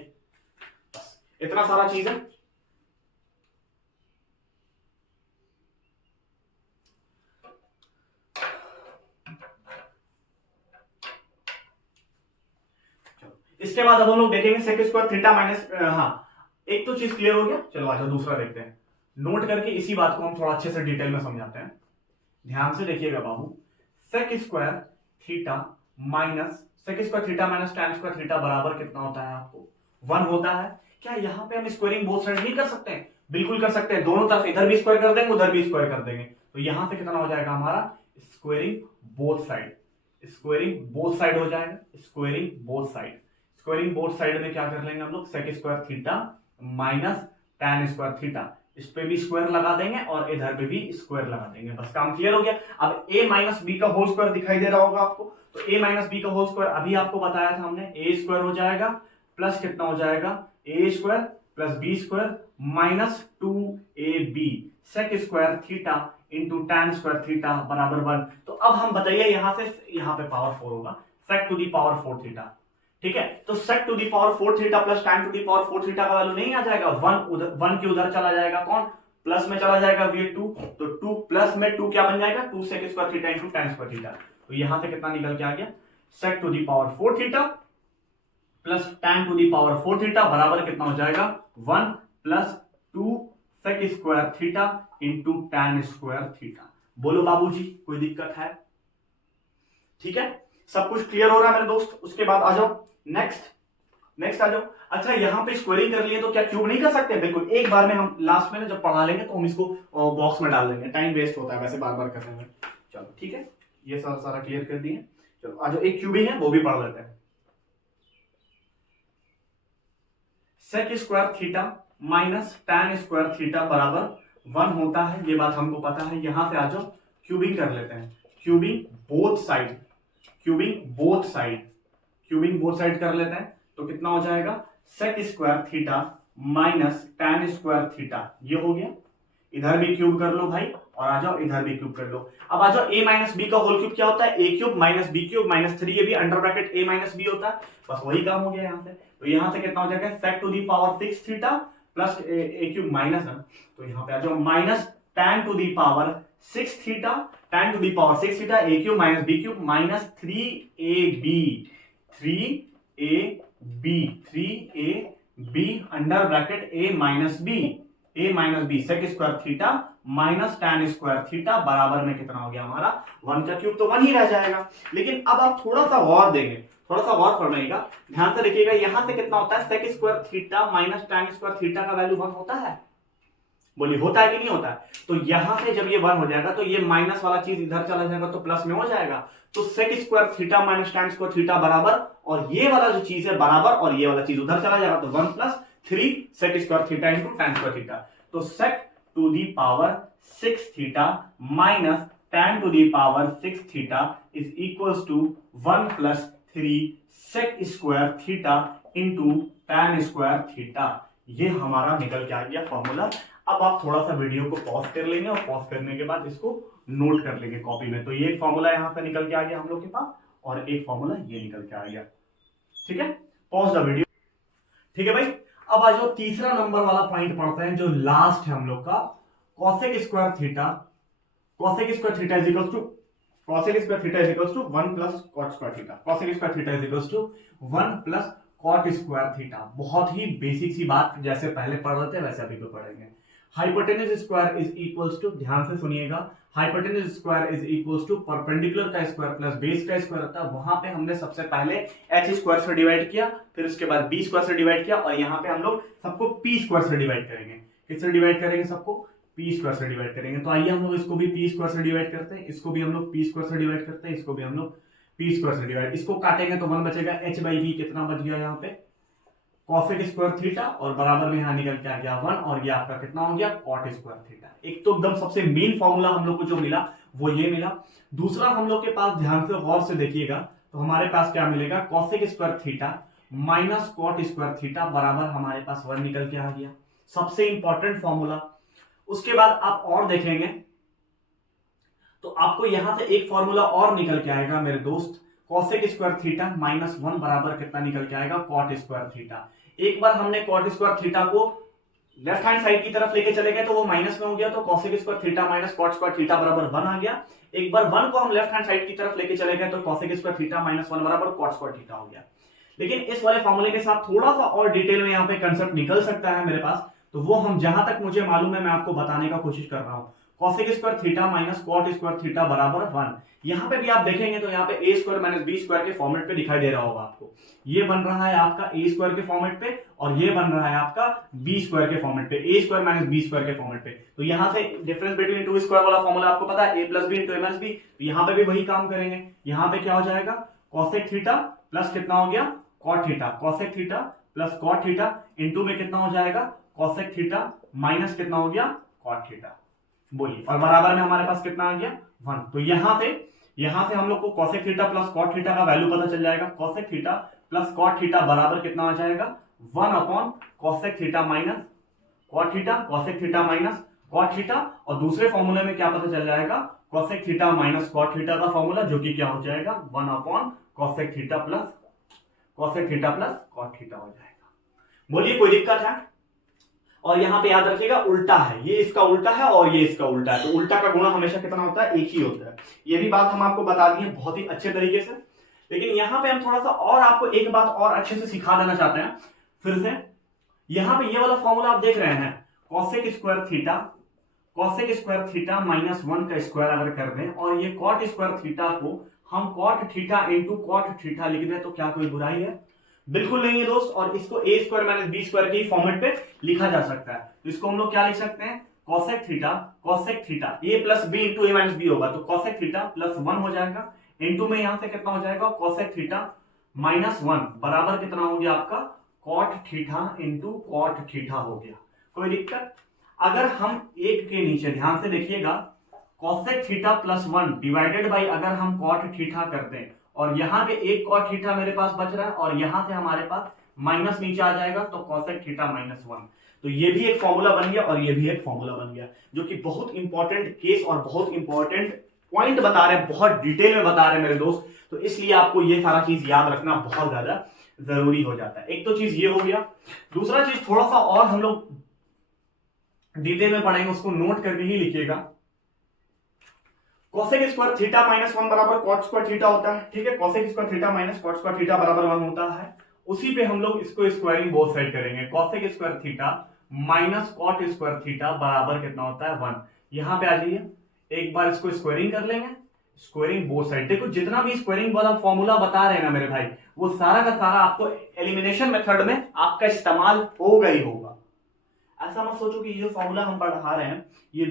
बस इतना सारा चीज है। इसके बाद अब हम लोग देखेंगे sec स्क्वायर थीटा माइनस, हाँ एक तो चीज क्लियर हो गया, चलो अच्छा दूसरा देखते हैं। नोट करके इसी बात को हम थोड़ा अच्छे से डिटेल में समझाते हैं, ध्यान से देखिएगा बाबू। sec square theta minus tan square theta बराबर कितना होता है आपको 1 होता है। क्या यहाँ पे हम स्क्वायरिंग बोथ साइड नहीं कर सकते हैं? बिल्कुल कर सकते हैं, दोनों तरफ इधर भी स्क्वायर कर देंगे उधर भी स्क्वायर कर देंगे, तो यहां से कितना हो जाएगा हमारा स्क्वायरिंग बोथ साइड हो जाएगा, स्क्वायरिंग बोथ साइड में क्या कर लेंगे हम लोग sec square theta minus tan square theta, इस पे भी स्क्वायर लगा देंगे और इधर पे भी स्क्वायर लगा देंगे, बस काम क्लियर हो गया। अब a माइनस बी का होल स्क्वायर दिखाई दे रहा होगा आपको, तो a माइनस बी का होल स्क्वायर अभी आपको बताया था हमने, a स्क्वायर हो जाएगा प्लस कितना हो जाएगा A square plus B square minus 2ab sec square theta into tan square theta बराबर 1। तो अब हम बताइए यहां से यहां पे पावर 4 होगा, sec to the power 4 theta. ठीक है, तो sec to the power 4 theta plus tan to the power 4 theta का वैल्यू नहीं आ जाएगा, 1 के उधर चला जाएगा, कौन प्लस में चला जाएगा, ये 2, तो 2 प्लस में 2 क्या बन जाएगा, 2 sec square theta into tan square theta. तो यहां से कितना निकल के आ गया, sec to the power 4 theta plus tan to the power 4 theta बराबर कितना हो जाएगा, 1 plus 2 sec square theta into tan square theta. बोलो बाबूजी कोई दिक्कत है? ठीक है, सब कुछ क्लियर हो रहा है मेरे दोस्त। उसके बाद आ जाओ नेक्स्ट आ जाओ। अच्छा यहां पे स्क्वायरिंग कर लिए तो क्या क्यूब नहीं कर सकते? बिल्कुल, एक बार में हम लास्ट में ना जब पढ़ा लेंगे तो हम इसको बॉक्स में डाल देंगे, टाइम वेस्ट होता है वैसे बार बार करने में। चलो ठीक है, ये सारा क्लियर कर दिए। चलो आ जाओ, एक क्यूबिंग है वो भी पढ़ लेते हैं। Sec square theta minus tan square theta बराबर 1 होता है, ये बात हमको पता है। यहां से आ जाओ क्यूबिंग कर लेते हैं, क्यूबिंग बोथ साइड कर लेते हैं। तो कितना हो जाएगा, sec square theta minus tan square theta, ये हो गया। इधर भी क्यूब कर लो भाई, और आ जाओ इधर भी क्यूब कर लो। अब आ जाओ a माइनस बी का होल क्यूब क्या होता है, a cube minus B cube minus 3ab under bracket a minus B होता है, बस वही काम हो गया यहां से। तो यहां से कितना हो जाएगा, sec to the power 6 theta plus a cube minus है, तो यहां पे आ जाओ minus tan to the power 6 theta, tan to the power 6 theta a cube minus b cube minus 3ab under bracket a minus B sec square theta minus tan square theta बराबर में कितना हो गया हमारा, 1 का क्यूब तो 1 ही रह जाएगा। लेकिन अब आप थोड़ा सा गौर देंगे, थोड़ा सा गौर फरमाइएगा, ध्यान से देखिएगा, यहां से कितना होता है, sec square theta minus tan square theta का वैल्यू 1 होता है, बोलिए होता है कि नहीं होता है? तो यहां से जब ये 1 हो जाएगा तो ये माइनस वाला चीज इधर चला जाएगा तो प्लस में हो जाएगा। तो sec square theta minus tan square theta बराबर, और ये वाला जो चीज है बराबर, और ये वाला चीज उधर चला जाएगा, तो 1 plus 3 sec square theta into tan square theta. तो sec to the power 6 theta minus tan to the power 6 theta is equals to 1 plus 3 sec square theta into tan square theta. ये हमारा निकल के आ गया फॉर्मूला। अब आप थोड़ा सा वीडियो को पॉज कर लेंगे और पॉज करने के बाद इसको नोट कर लेंगे कॉपी में। तो ये एक फॉर्मूला यहां से निकल के आ गया हम लोग के पास, और एक फॉर्मूला ये निकल के आ गया। ठीक है, पॉज द वीडियो। ठीक है भाई, अब आ जाओ तीसरा नंबर वाला पॉइंट पढ़ते हैं जो लास्ट है हम लोग का। Cosec square theta is equal to 1 plus cot square theta. Cosec square theta is equal to 1 plus cot square theta. बहुत ही बेसिक सी बात, जैसे पहले पढ़ रहे थे वैसे अभी भी पढ़ेंगे। Hypotenuse square is equals to, ध्यान से सुनिएगा, hypotenuse square is equals to perpendicular का स्क्वायर प्लस बेस का स्क्वायर होता है। वहां पे हमने सबसे पहले h स्क्वायर से डिवाइड किया, फिर उसके बाद b स्क्वायर से डिवाइड किया, और यहाँ पे हम लोग सबको p स्क्वायर से डिवाइड करेंगे। किससे डिवाइड करेंगे? सबको p स्क्वायर से डिवाइड करेंगे। तो आइए हम लोग इसको भी p स्क्वायर से डिवाइड करते हैं, इसको भी हम लोग p स्क्वायर से डिवाइड करते हैं, इसको भी हम लोग p स्क्वायर से डिवाइड। इसको काटेंगे तो 1 बचेगा, h बाई v कितना बच गया यहाँ पे, कॉसेक स्क्वायर थीटा, और बराबर में यहां निकल के आ गया 1, और ये आपका कितना हो गया, कॉट स्क्वायर थीटा। एक तो एकदम सबसे मेन फॉर्मूला हम लोग को जो मिला वो ये मिला। दूसरा हम लोग के पास, ध्यान से गौर से देखिएगा, तो हमारे पास क्या मिलेगा, cosec square theta minus cot square theta बराबर हमारे पास 1 निकल के आ गया, सबसे इंपॉर्टेंट फॉर्मूला। उसके बाद आप और देखेंगे तो आपको यहां से एक फॉर्मूला और निकल के आएगा मेरे दोस्त, कॉसेक स्क्वायर थीटा माइनस 1 बराबर कितना निकल के आएगा, कॉट स्क्वायर थीटा। एक बार हमने कॉट स्क्वायर थीटा को लेफ्ट हैंड साइड की तरफ लेके चले गए तो वो माइनस में हो गया, तो cosec square theta minus cot square theta बराबर 1 आ गया। एक बार 1 को हम लेफ्ट हैंड साइड की तरफ लेके चले गए तो कॉसेक स्क्वायर थीटा माइनस 1 बराबर कॉट स्क्वायर थीटा हो गया। लेकिन इस वाले फॉर्मूले के साथ थोड़ा सा और डिटेल में यहाँ पे कंसेप्ट निकल सकता है मेरे पास, तो वो हम जहां तक मुझे मालूम है मैं आपको बताने का कोशिश कर रहा हूं। Cosec square theta minus cot square theta बराबर 1। यहां पे भी आप देखेंगे तो यहाँ पे ए स्क्वायर माइनस बी स्क्वायर के फॉर्मेट पे दिखाई दे रहा होगा आपको। ये बन रहा है आपका ए स्क्वायर के फॉर्मेट पे, और ये बन रहा है आपका बी स्क्वायर के फॉर्मेट पे, ए स्क्वायर माइनस बी स्क्वायर के फॉर्मेट पे। तो यहाँ से डिफरेंस बिटवीन टू स्क्वायर वाला फॉर्मूला आपको पता है, A plus B into A minus B. तो यहाँ पे भी वही काम करेंगे। यहाँ पे क्या हो जाएगा, कॉसेक थीटा प्लस कितना हो गया, cot theta, cosec theta plus cot theta into में कितना हो जाएगा, कॉसेक थीटा माइनस कितना हो गया, कॉट थीटा। बोलिए, और बराबर में हमारे पास कितना आ गया, 1। तो यहां से हम लोग को cosec theta plus cot theta का वैल्यू पता चल जाएगा। Cosec theta plus cot theta बराबर कितना आ जाएगा, 1 upon cosec theta minus cot theta, cosec theta minus cot theta, और दूसरे फॉर्मूले में क्या पता चल जाएगा, cosec theta minus cot theta का फॉर्मूला, जो कि क्या हो जाएगा 1 upon cosec theta plus cot theta हो जाएगा। बोलिए कोई दिक्कत है? और यहां पे याद रखिएगा उल्टा है, ये इसका उल्टा है और ये इसका उल्टा है, तो उल्टा का गुणा हमेशा कितना होता है, एक ही होता है। ये भी बात हम आपको बता दी है बहुत ही अच्छे तरीके से, लेकिन यहां पे हम थोड़ा सा और आपको एक बात और अच्छे से सिखा देना चाहते हैं फिर से। यहां पे ये वाला फॉर्मूला आप देख रहे हैं, कॉसेक स्क्वायर थीटा माइनस 1 का स्क्वायर अगर कर दें और ये कॉट स्क्वायर थीटा को हम cot theta into cot theta लिख दें, तो क्या कोई बुराई है? बिल्कुल नहीं है दोस्त। और इसको ए स्क्वायर माइनस बी स्क्वायर के फॉर्मेट पे लिखा जा सकता है, तो इसको हम लोग क्या लिख सकते हैं, cosec theta A plus B into A minus B होगा, तो कॉसेक थीटा प्लस 1 हो जाएगा, इंटू में यहां से कितना हो जाएगा, कॉसेक थीटा माइनस 1 बराबर कितना हो गया आपका, cot theta into cot theta हो गया। कोई दिक्कत? अगर हम एक के नीचे ध्यान से देखिएगा, cosec theta plus 1 divided by अगर हम कॉट थीटा कर दें, और यहां पे एक कॉट थीटा मेरे पास बच रहा है और यहां से हमारे पास माइनस नीचे आ जाएगा, तो कॉसेक थीटा माइनस 1, तो ये भी एक फॉर्मूला बन गया और ये भी एक फॉर्मूला बन गया, जो कि बहुत इंपॉर्टेंट केस और बहुत इंपॉर्टेंट पॉइंट बता रहे हैं, बहुत डिटेल में बता रहे हैं मेरे दोस्त, तो इसलिए आपको ये सारा चीज याद रखना बहुत ज्यादा जरूरी हो जाता है। एक तो चीज ये हो गया, दूसरा चीज थोड़ा सा और हम लोग डिटेल में पढ़ेंगे, उसको नोट करके ही लिखिएगा। कॉसेक स्क्वायर थीटा माइनस 1 बराबर कॉट स्क्वायर थीटा होता है, ठीक है, cosec square theta minus cot square theta बराबर 1 होता है। उसी पे हम लोग इसको स्क्वायरिंग बोथ साइड करेंगे, cosec square theta minus cot square theta बराबर कितना होता है 1। यहां पे आ जाइए, एक बार इसको स्क्वायरिंग कर लेंगे, स्क्वायरिंग बोथ साइड। देखो जितना भी स्क्वायरिंग वाला फॉर्मूला बता रहे हैं ना मेरे भाई, वो सारा का सारा आपको एलिमिनेशन मेथड में आपका इस्तेमाल होगा ही होगा। ऐसा मत सोचो कि ये फॉर्मूला हम पढ़ा रहे हैं ये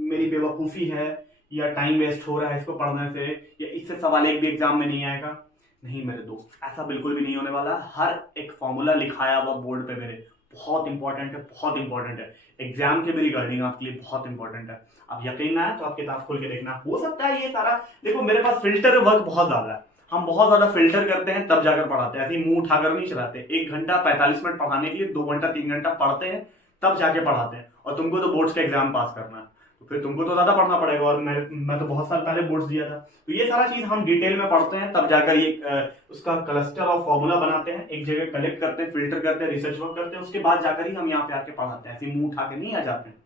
मेरी बेवकूफी है या टाइम वेस्ट हो रहा है इसको पढ़ने से, या इससे सवाल एक भी एग्जाम में नहीं आएगा। नहीं मेरे दोस्त, ऐसा बिल्कुल भी नहीं होने वाला। हर एक फॉर्मूला लिखाया हुआ बोर्ड पे मेरे बहुत इंपॉर्टेंट है, बहुत इंपॉर्टेंट है, एग्जाम के भी रिगार्डिंग आपके लिए बहुत इंपॉर्टेंट है। अब यकीन ना है तो आप किताब खोल के देखना, हो सकता है ये सारा, देखो मेरे पास फिल्टर वर्क बहुत ज्यादा है, हम बहुत ज्यादा फिल्टर करते हैं तब जाकर पढ़ाते हैं, ऐसे ही मुंह उठाकर नहीं चलाते। 1 घंटा 45 मिनट पढ़ाने के लिए 2 घंटा 3 घंटा पढ़ते हैं तब जाके पढ़ाते हैं, और तुमको तो बोर्ड्स का एग्जाम पास करना है, तो फिर तुमको तो ज्यादा पढ़ना पड़ेगा। और मैं तो बहुत साल पहले बोर्ड्स दिया था, तो ये सारा चीज हम डिटेल में पढ़ते हैं तब जाकर ये उसका क्लस्टर ऑफ फॉर्मूला बनाते हैं, एक जगह कलेक्ट करते हैं, फिल्टर करते हैं, रिसर्च वर्क करते हैं, उसके बाद जाकर ही हम यहाँ पे आके पढ़ाते हैं, ऐसे मुंह उठा के नहीं आ जाते हैं,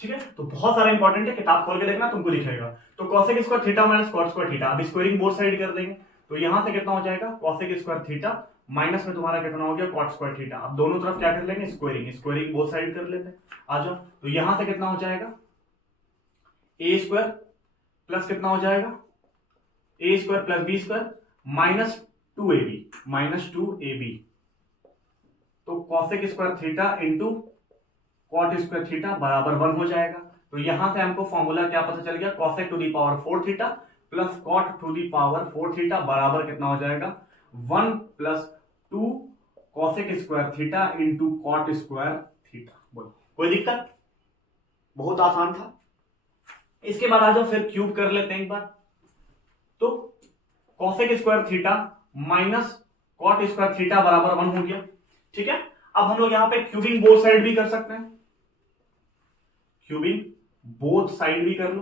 ठीक है। तो बहुत सारा इंपॉर्टेंट है, किताब खोल के देखना, तुमको दिखेगा। तो cosec square theta minus cot square theta, अब स्क्वायरिंग बोथ साइड कर देंगे, तो यहां से कितना हो जाएगा, कॉसेक स्क्वायर थीटा माइनस में तुम्हारा कितना हो गया, कॉट स्क्वायर थीटा। अब दोनों तरफ क्या कर लेंगे, स्क्वायरिंग, स्क्वायरिंग बोथ साइड कर लेते हैं, आ जाओ। तो यहां से कितना हो जाएगा, ए स्क्वायर प्लस कितना हो जाएगा, A square plus B square minus 2ab, तो cosec square theta into cot square theta बराबर 1 हो जाएगा। तो यहां से हमको फॉर्मूला क्या पता चल गया, cosec to the power 4 theta plus cot to the power 4 theta बराबर कितना हो जाएगा, 1 plus 2 cosec square theta into cot square theta. बोलो कोई दिक्कत? बहुत आसान था। इसके बाद आ जाओ फिर क्यूब कर लेते हैं एक बार, तो cosec square theta minus cot square theta बराबर 1 हो गया, ठीक है। अब हम लोग यहां पे क्यूबिंग बोथ साइड भी कर सकते हैं, क्यूबिंग बोथ साइड भी कर लो।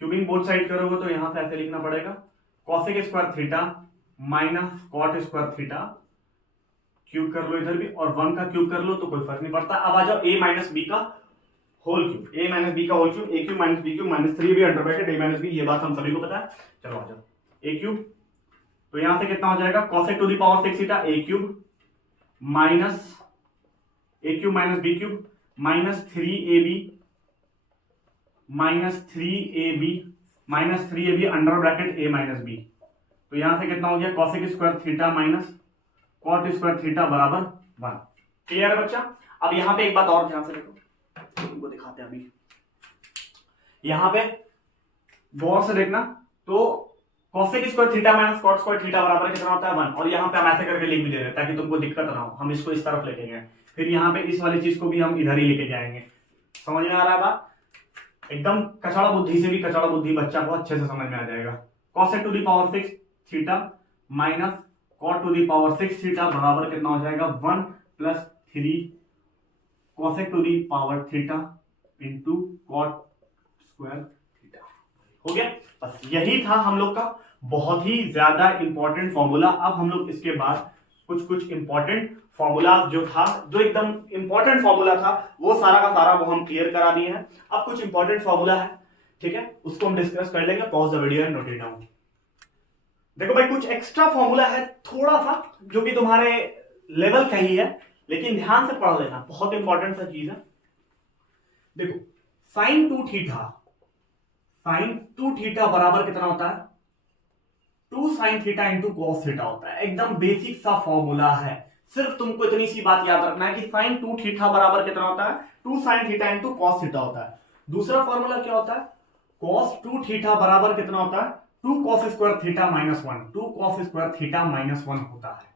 क्यूबिंग बोथ साइड करोगे तो यहां से ऐसे लिखना पड़ेगा, cosec square theta minus cot square theta, cube कर लो इधर भी, और 1 का क्यूब कर लो तो कोई फर्क नहीं पड़ता। अब आ जाओ ए माइनस बी का whole cube, A minus B का whole cube, A cube minus B cube minus 3 भी under bracket A minus B, ये बात हम सभी को पता है। चलो आ जाओ ए क्यूब, तो यहां से कितना हो जाएगा, cosec to the power 6 theta A cube minus A cube minus B cube minus 3ab under bracket A minus B. तो यहां से कितना हो गया, cosec square theta minus cot square theta बराबर 1। क्लियर है बच्चा? अब यहां पे एक बात और ध्यान से देखो, तुमको दिखाते हैं अभी, यहां पे गौर से देखना, तो cosec square theta minus cot square theta बराबर कितना होता है 1, और यहां पे हम ऐसे करके लिख भी दे रहे हैं ताकि तुमको दिक्कत ना हो, हम इसको इस तरफ लेके गए, फिर यहाँ पे इस वाली चीज को भी हम इधर ही लेके जाएंगे। समझ में आ रहा है बात? एकदम कचड़ा बुद्धि से भी कचड़ा बुद्धि बच्चा को अच्छे से समझ में आ जाएगा। Cosec to the power 6 theta minus cot to the power 6 theta बराबर कितना हो जाएगा 1 plus 3 cosec to the power theta into cot square theta. हो गया, बस यही था हम लोग का बहुत ही ज्यादा इंपॉर्टेंट फॉर्मूला। अब हम लोग इसके बाद कुछ इंपॉर्टेंट फॉर्मूला जो था, जो एकदम इंपॉर्टेंट फॉर्मूला था, वो सारा का सारा वो हम क्लियर करा दिए हैं। अब कुछ इंपॉर्टेंट फॉर्मूला है, ठीक है, उसको हम डिस्कस कर लेंगे। Pause the video and note it down. देखो भाई, कुछ एक्स्ट्रा फॉर्मूला है थोड़ा सा, जो कि तुम्हारे लेवल का ही है, लेकिन ध्यान से पढ़ लेना, बहुत इंपॉर्टेंट सा चीज है। देखो साइन 2 थीटा बराबर कितना होता है 2 sine theta into cos theta होता है। एकदम बेसिक सा फॉर्मूला है। सिर्फ तुमको इतनी सी बात याद रखना है कि साइन 2 थीटा बराबर कितना होता है 2 sine theta into cos theta होता है। दूसरा फॉर्मूला क्या होता है कॉस 2 थीटा बराबर कितना होता है 2 cos square theta minus 1, 2 cos square theta minus 1 होता है।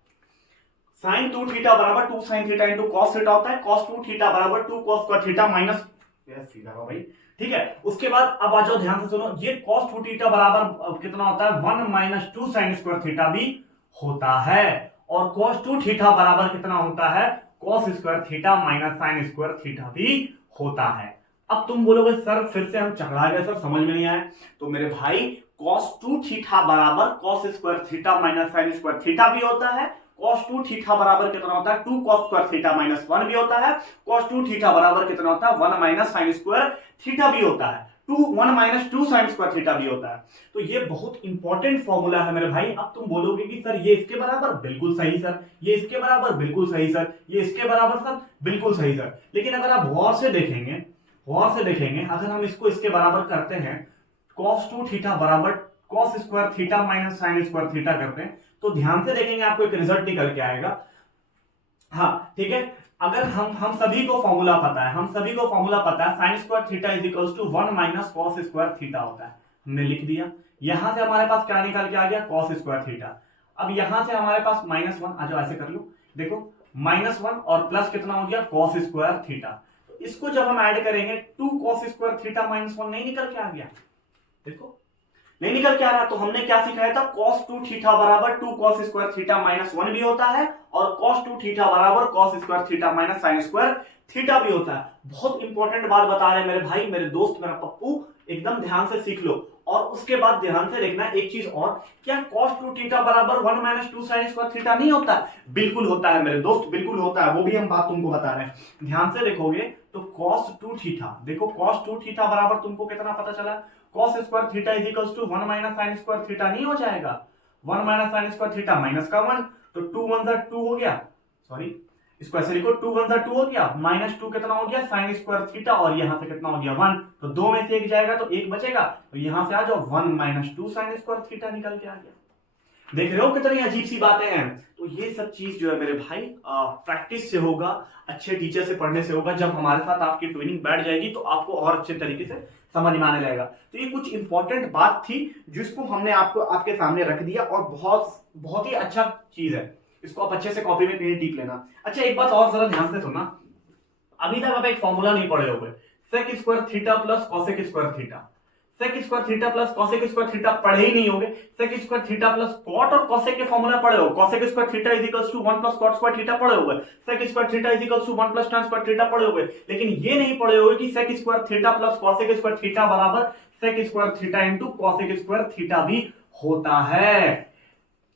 साइन 2 थीटा बराबर 2 sine theta into cos theta होता है। कॉस 2 थीटा बराबर 2 कॉस स्क्वायर थीटा माइनस, सीधा भाई, ठीक है। उसके बाद अब आ जाओ, ध्यान से सुनो, ये cos 2 थीटा बराबर कितना होता है 1 माइनस 2 साइन स्क्वायर थीटा भी होता है। और cos 2 थीटा बराबर कितना होता है cos square theta minus sine square theta भी होता है। अब तुम बोलोगे सर फिर से हम चकरा गए, सर समझ में नहीं आया। तो मेरे भाई cos 2 थीटा बराबर cos square theta minus sine square theta भी होता है। cos 2 थीटा बराबर कितना होता है 2 cos स्क्वायर थीटा माइनस 1 भी होता है। cos 2 थीटा बराबर कितना होता है 1 माइनस साइन स्क्वायर थीटा भी होता है। 1 माइनस 2 साइन स्क्वायर थीटा भी होता है। तो ये बहुत इंपॉर्टेंट फॉर्मूला है मेरे भाई। अब तुम बोलोगे कि सर ये इसके बराबर, बिल्कुल सही सर, ये इसके बराबर, बिल्कुल सही सर, ये इसके बराबर सर, बिल्कुल सही सर। लेकिन अगर आप गौर से देखेंगे, अगर हम इसको इसके बराबर करते हैं cos 2 थीटा बराबर cos square theta minus sine square theta करते हैं, तो ध्यान से देखेंगे आपको एक रिजल्ट निकल के आएगा। हाँ ठीक है, अगर हम सभी को फॉर्मूला पता है, sine square theta is equals to 1 minus cos square theta होता है। हमने लिख दिया, यहां से हमारे पास क्या निकल के आ गया कॉस स्क्वायर थीटा। अब यहां से हमारे पास माइनस 1 आ जाओ, ऐसे कर लो, देखो माइनस 1 और प्लस कितना हो गया कॉस स्क्वायर थीटा। तो इसको जब हम ऐड करेंगे 2 कॉस स्क्वायर थीटा माइनस 1 नहीं निकल के आ गया, देखो नहीं निकल के आ रहा। तो हमने क्या सिखाया था cos 2 थीटा बराबर 2 cos स्क्वायर थीटा माइनस 1 भी होता है, और cos 2 थीटा बराबर cos square theta minus sine square theta भी होता है। बहुत इंपॉर्टेंट बात बता रहे हैं मेरे भाई, मेरे दोस्त, मेरा पप्पू, एकदम ध्यान से सीख लो। और उसके बाद ध्यान से देखना एक चीज और, क्या cos 2 थीटा बराबर 1 माइनस 2 साइन स्क्वायर थीटा नहीं होता? बिल्कुल होता है मेरे दोस्त, बिल्कुल होता है। वो भी हम बात तुमको बता रहे हैं, ध्यान से देखोगे तो cos 2 थीटा, देखो cos 2 थीटा बराबर तुमको कितना पता चला cos square theta is equals to 1 minus sine square theta नहीं हो जाएगा? 1 minus sine square theta minus का 1, तो 2 1 जा 2 हो गया, सॉरी इसको ऐसे लिखो, 2 1 जा 2 हो गया, माइनस 2 कितना हो गया साइन स्क्वायर थीटा, और यहां से कितना हो गया 1, तो 2 में से 1 जाएगा तो 1 बचेगा, तो यहां से आ जाओ 1 माइनस 2 साइन स्क्वायर थीटा निकल के आ गया। देख रहे हो कितनी अजीब सी बातें हैं। तो ये सब चीज जो है मेरे भाई प्रैक्टिस से होगा, अच्छे टीचर से पढ़ने से होगा। जब हमारे साथ आपकी ट्रेनिंग बैठ जाएगी तो आपको और अच्छे तरीके से समझ में आने लगेगा। तो ये कुछ इंपॉर्टेंट बात थी जिसको हमने आपको आपके सामने रख दिया, और बहुत ही अच्छा चीज है। इसको आप अच्छे से कॉपी में कहीं टिक लेना। अच्छा एक बात और जरा ध्यान से सुनना, अभी तक आप एक फॉर्मूला नहीं पढ़े होगे, sec square theta plus cosec square theta. Sec square theta plus cosec square theta पढ़े ही नहीं होगे। Sec square theta plus cot और कॉसेक के फॉर्मूला पढ़े हो, cosec square theta is equals to 1 plus cot square theta पढ़े होगे, sec square theta is equals to 1 plus tan square theta पढ़े होगे। लेकिन ये नहीं पढ़े होगे कि sec square theta plus cosec square theta बराबर sec square theta into cosec square theta भी होता है।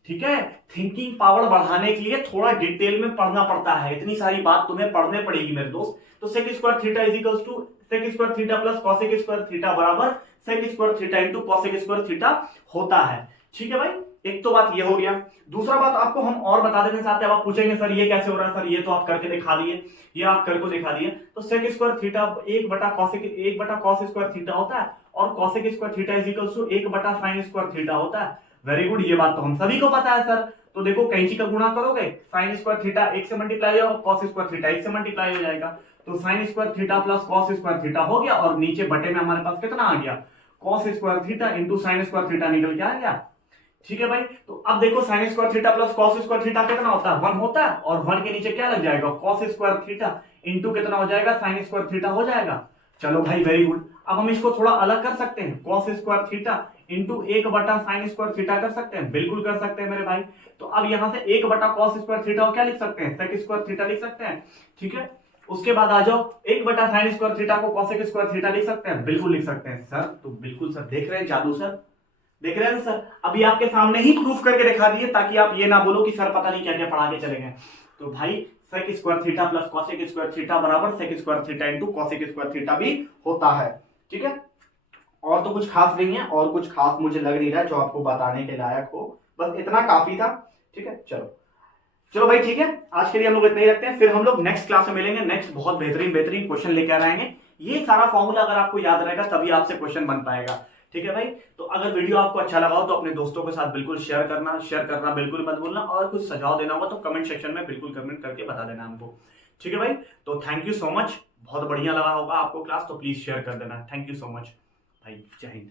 ठीक है, थिंकिंग पावर बढ़ाने के लिए थोड़ा डिटेल में पढ़ना पड़ता है, इतनी सारी बात तुम्हें पढ़ने पड़ेगी मेरे दोस्त। तो sec square theta is equals to sec square theta plus cosec square theta बराबर sec square theta into cosec square theta होता है। ठीक है भाई, एक तो बात ये हो गया। दूसरा बात आपको हम और बता देना चाहते हैं, आप पूछेंगे सर ये कैसे हो रहा है, सर ये तो आप करके दिखा दिए, ये आप करके दिखा दिए। तो सेक स्क्वायर थीटा 1 बटा कॉस स्क्वायर थीटा होता है, और cosec square theta is equals to 1 बटा साइन स्क्वायर थीटा होता है। वेरी गुड, ये बात तो हम सभी को पता है सर। तो देखो कैंची का गुणा करोगे, साइन स्क्वायर थीटा 1 से मल्टीप्लाई होगा, कॉस स्क्वायर थीटा 1 से मल्टीप्लाई हो जाएगा, तो sine square theta plus cos square theta हो गया, और नीचे बटे में हमारे पास कितना आ गया cos square theta into sine square theta निकल के आ गया। ठीक है भाई, तो अब देखो sign square theta plus cos square theta कितना होता है 1 होता है, और 1 के नीचे क्या लग जाएगा कॉस स्क्वायर थीटा इंटू कितना हो जाएगा साइन स्क्वायर थीटा हो जाएगा। चलो भाई वेरी गुड। अब हम इसको थोड़ा अलग कर सकते हैं, cos square theta into 1/sin² theta कर सकते हैं? बिल्कुल कर सकते हैं मेरे भाई। तो अब यहां से 1/cos² थीटा और क्या लिख सकते हैं? sec² थीटा लिख सकते हैं। ठीक है, उसके बाद आ जाओ 1/sin² थीटा को cosec² थीटा लिख सकते हैं? बिल्कुल लिख सकते हैं सर। तो बिल्कुल सर, देख रहे हैं जादू सर, देख रहे हैं सर, अभी आपके सामने ही प्रूफ करके दिखा दिए, ताकि आप ये ना बोलो कि सर पता नहीं क्या क्या पढ़ा के चले गए। तो भाई sec² theta plus cosec² theta बराबर sec² theta into cosec² theta भी होता है। ठीक है, और तो कुछ खास नहीं है, और कुछ खास मुझे लग नहीं रहा जो आपको बताने के लायक हो, बस इतना काफी था। ठीक है, चलो चलो भाई, ठीक है, आज के लिए हम लोग इतना ही रखते हैं, फिर हम लोग नेक्स्ट क्लास में मिलेंगे। नेक्स्ट बहुत बेहतरीन बेहतरीन क्वेश्चन लेकर आएंगे। ये सारा फॉर्मूला अगर आपको याद रहेगा तभी आपसे क्वेश्चन बन पाएगा। ठीक है भाई, तो अगर वीडियो आपको अच्छा लगा हो तो अपने दोस्तों के साथ बिल्कुल शेयर करना बिल्कुल मत भूलना, और कुछ सुझाव देना होगा तो कमेंट सेक्शन में बिल्कुल कमेंट करके बता देना हमको। ठीक है भाई, तो थैंक यू सो मच, बहुत बढ़िया लगा होगा आपको क्लास, तो प्लीज शेयर कर देना। थैंक यू सो मच भाई, जय हिंद।